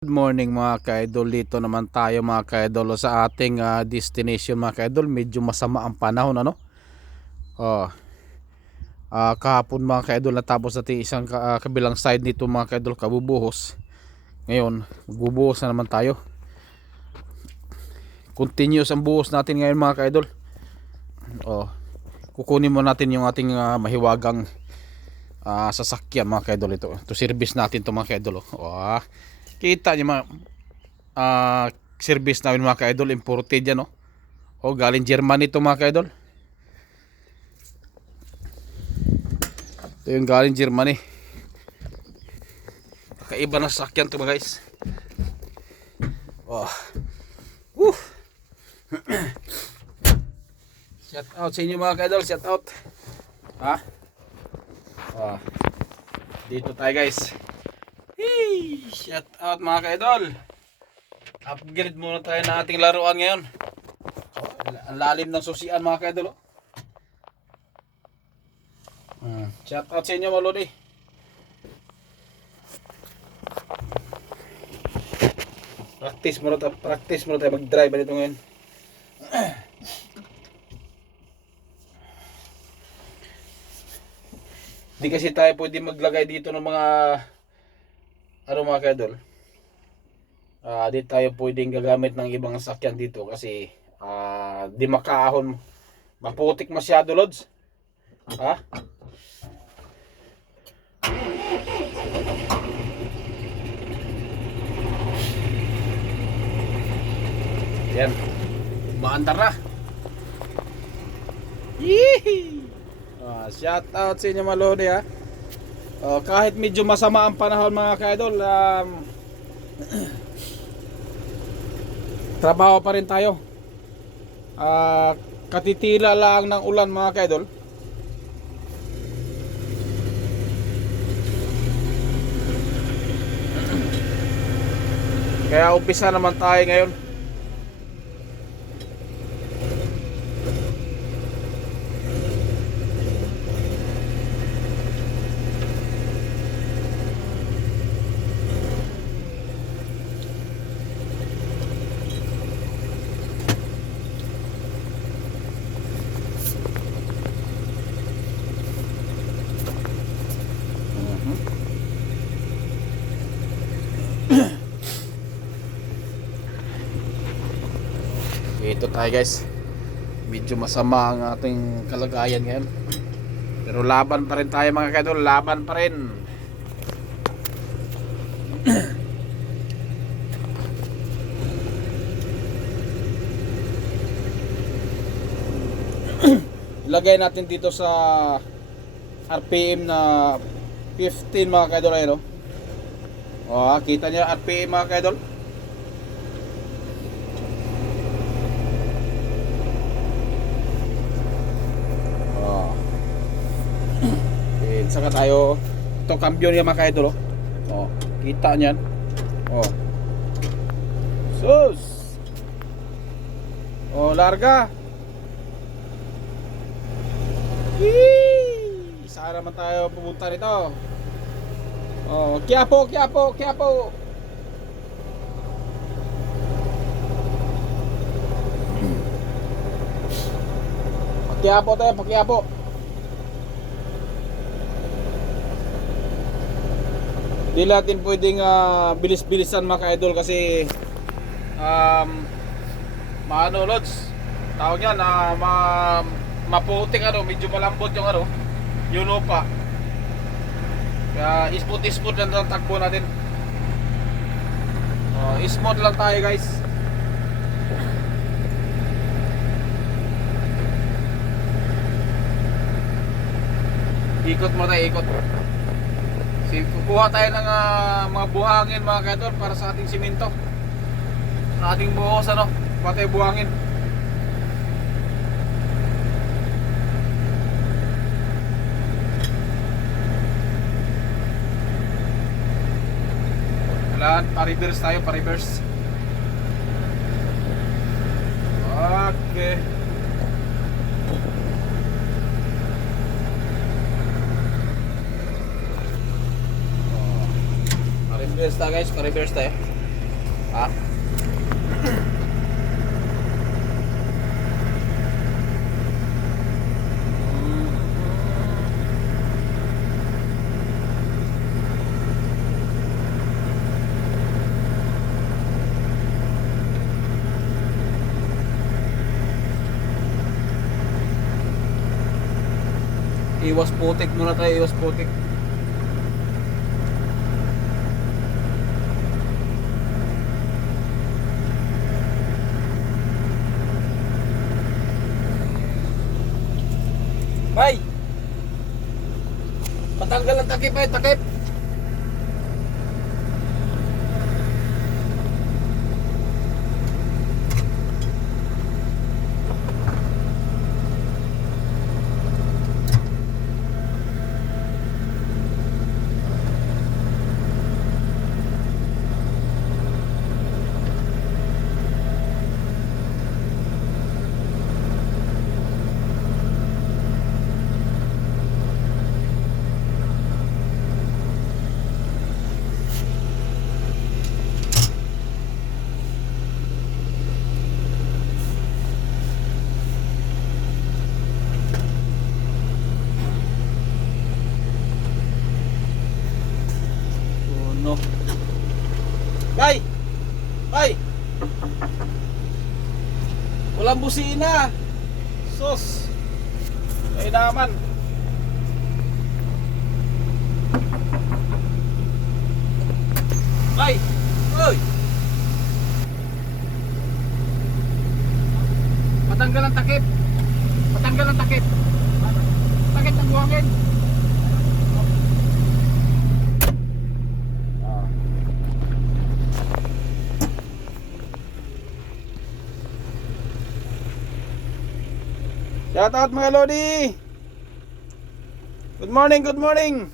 Good morning mga ka-idol, dito naman tayo mga ka-idol sa ating destination mga ka-idol. Medyo masama ang panahon ano. Oh, kahapon mga ka-idol natapos natin isang kabilang side nito mga ka-idol, kabubuhos. Ngayon, magbubuhos na naman tayo. Continuous ang buhos natin ngayon mga ka-idol. Oh, kukunin mo natin yung ating mahiwagang sasakyan mga ka-idol ito. To service natin to mga ka-idol. Oh, kita niyo mga service namin mga ka-idol, imported yan no. O galing Germany ito mga ka-idol. Ito yung galing Germany. Kakaiba na sasakyan ito mga guys. Oh. Woo. Shout out sa inyo mga ka-idol, shout out. Ha? Oh. Dito tayo guys. Hey, shout out mga ka-idol. Upgrade muna tayo ng ating laruan ngayon. Ang lalim ng susian mga ka-idol. Shout out sa inyo mga lodi. Practice muna tayo mag-drive dito ngayon. Di kasi tayo pwede maglagay dito ng mga mga ka-idol. Di tayo pwedeng gagamit ng ibang sasakyan dito kasi di makaahon, maputik masyado lods. Ha? Yan, maandar na. Yee! Shout out sa inyo mga lodi ha. Kahit medyo masama ang panahon mga ka-idol, trabaho pa rin tayo. Katitila lang ng ulan mga ka-idol. Kaya umpisa naman tayo ngayon. Ito tayo guys, medyo masama ang ating kalagayan ngayon, pero laban pa rin tayo mga ka-idol, laban pa rin. Ilagay natin dito sa RPM na 15 mga ka-idol ayun, no? Kita niyo RPM mga ka-idol. Saka tayo, ito cambio niya mga ka-idol. Kita niyan. Sus. Larga. Saan naman tayo pupunta nito? Quiapo. Quiapo tayo, Quiapo. Di natin pwedeng bilis-bilisan mga ka-idol kasi maano lods, tawag yan maputing medyo malambot yung yung lupa. Kaya smooth lang ang takbo natin. Smooth lang tayo guys. Ikot mo tayo, ikot. Kukuha tayo ng mga buhangin mga ka-idol para sa ating simento, sa ating buhos kuha tayo buhangin. Kailangan pa-reverse tayo, pa-reverse. Okay. Pa-reverse tayo guys, pa-reverse tayo. Ha? Iwas putik muna tayo, iwas putik. Bay! Patanggal ang takip ay, takip! No. Bay! Bay! Walang busina. Sus. Ay naman. Bay! Oy! Patanggal ang takip. Patanggal ang takip. Takip ng buhangin. Shout out mga Lodi. Good morning, good morning.